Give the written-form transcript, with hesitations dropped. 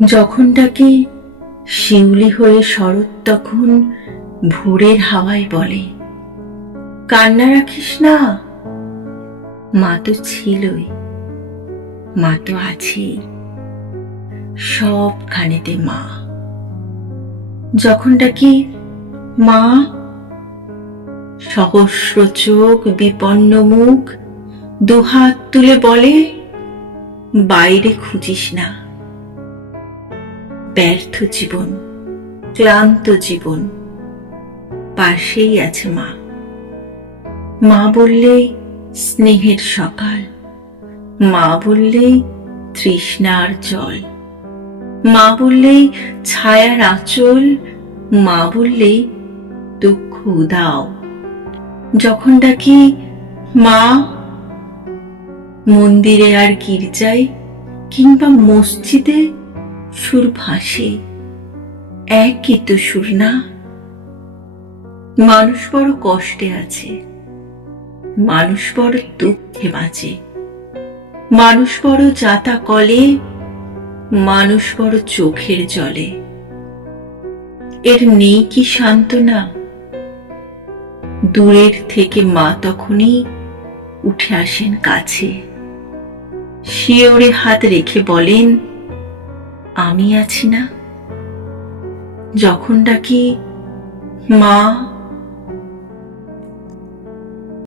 যখন ডাকে শিউলি হয়ে শরৎ তখন ভোরের হাওয়ায় বলে, কান্না রাখিস না, মা তো ছিলই, মা তো আছেই, সবখানেতে মা। যখন ডাকি মা, সহস্র চোখ বিপন্ন মুখ দুহাত তুলে বলে, বাইরে খুঁজিস না। ব্যর্থ জীবন, ক্লান্ত জীবন, পাশেই আছে মা। মা বললে স্নেহের সকাল, মা বললে তৃষ্ণার জল, মা বললে ছায়ার আঁচল, মা বললে দুঃখ উদাও। যখন ডাকি মা, মন্দিরে আর গির্জায় কিংবা মসজিদে সুর ভাসে, একই তো সুর না? মানুষ বড় কষ্টে আছে, মানুষ বড় দুঃখে বাঁচে, মানুষ বড় যাতা কলে, মানুষ বড় চোখের জলে। এর নেই কি সান্ত্বনা? দূরের থেকে মা তখনই উঠে আসেন কাছে, শিওরে হাত রেখে বলেন, আমি আছি না? যখন ডাকি মা,